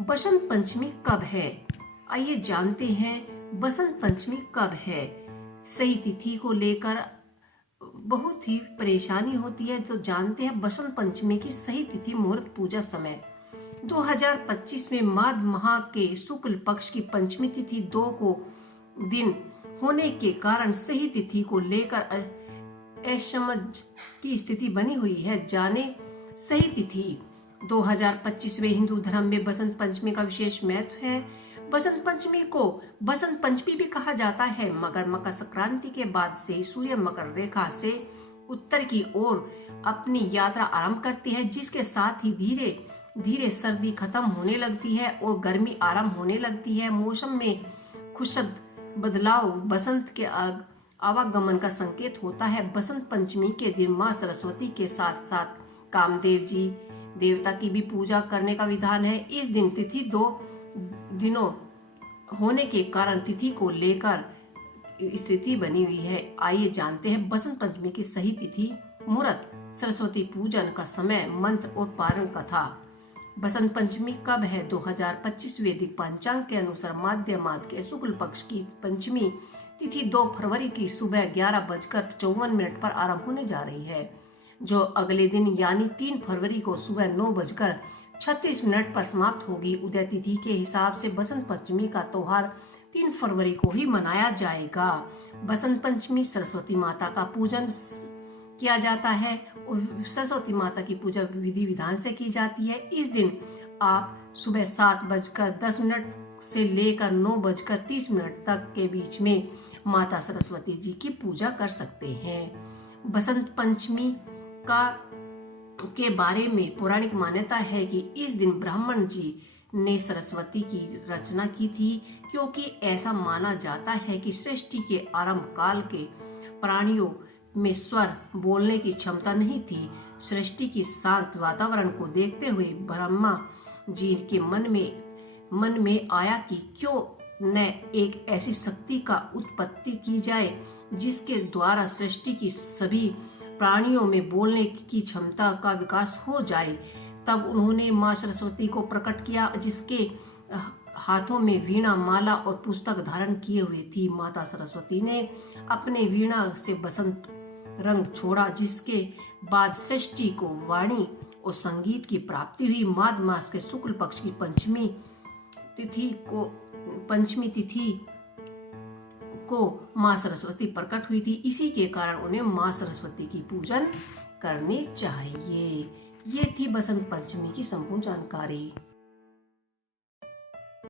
बसंत पंचमी कब है? आइए जानते हैं बसंत पंचमी कब है। सही तिथि को लेकर बहुत ही परेशानी होती है, तो जानते हैं बसंत पंचमी की सही तिथि, मुहूर्त, पूजा समय। 2025 में माघ माह के शुक्ल पक्ष की पंचमी तिथि 2 को दिन होने के कारण सही तिथि को लेकर असमंजस की स्थिति बनी हुई है। जाने सही तिथि। 2025 में हिंदू धर्म में बसंत पंचमी का विशेष महत्व है। बसंत पंचमी को बसंत पंचमी भी कहा जाता है। मकर संक्रांति के बाद से सूर्य मकर रेखा से उत्तर की ओर अपनी यात्रा आरंभ करती है, जिसके साथ ही धीरे धीरे सर्दी खत्म होने लगती है और गर्मी आरंभ होने लगती है। मौसम में खुशद बदलाव बसंत के आवागमन का संकेत होता है। बसंत पंचमी के दिन मां सरस्वती के साथ साथ कामदेव जी देवता की भी पूजा करने का विधान है। इस दिन तिथि 2 दिनों होने के कारण तिथि को लेकर स्थिति बनी हुई है। आइए जानते हैं बसंत पंचमी की सही तिथि, मुहूर्त, सरस्वती पूजन का समय, मंत्र और पारण कथा। बसंत पंचमी कब है? 2025 वैदिक पंचांग के अनुसार माघ के शुक्ल पक्ष की पंचमी तिथि 2 फरवरी की सुबह 11:54 पर आरंभ होने जा रही है, जो अगले दिन यानी 3 फरवरी को सुबह 9:36 पर समाप्त होगी। उदय तिथि के हिसाब से बसंत पंचमी का त्योहार 3 फरवरी को ही मनाया जाएगा। बसंत पंचमी सरस्वती माता का पूजन किया जाता है और सरस्वती माता की पूजा विधि विधान से की जाती है। इस दिन आप सुबह 7:10 से लेकर 9:30 तक के बीच में माता सरस्वती जी की पूजा कर सकते हैं। बसंत पंचमी के बारे में पौराणिक मान्यता है कि इस दिन ब्राह्मण जी ने सरस्वती की रचना की थी, क्योंकि ऐसा माना जाता है कि सृष्टि के आरंभ काल के प्राणियों में स्वर बोलने की क्षमता नहीं थी। सृष्टि की शांत वातावरण को देखते हुए ब्रह्मा जी के मन में आया कि क्यों न एक ऐसी शक्ति का उत्पत्ति की जाए जिसके द्वारा सृष्टि की सभी प्राणियों में बोलने की क्षमता का विकास हो जाए। तब उन्होंने मां सरस्वती को प्रकट किया, जिसके हाथों में वीणा, माला और पुस्तक धारण किए हुए थी। माता सरस्वती ने अपने वीणा से बसंत रंग छोड़ा, जिसके बाद सृष्टि को वाणी और संगीत की प्राप्ति हुई। माघ मास के शुक्ल पक्ष की पंचमी तिथि को मां सरस्वती प्रकट हुई थी। इसी के कारण उन्हें मां सरस्वती की पूजन करनी चाहिए। ये थी बसंत पंचमी की संपूर्ण जानकारी।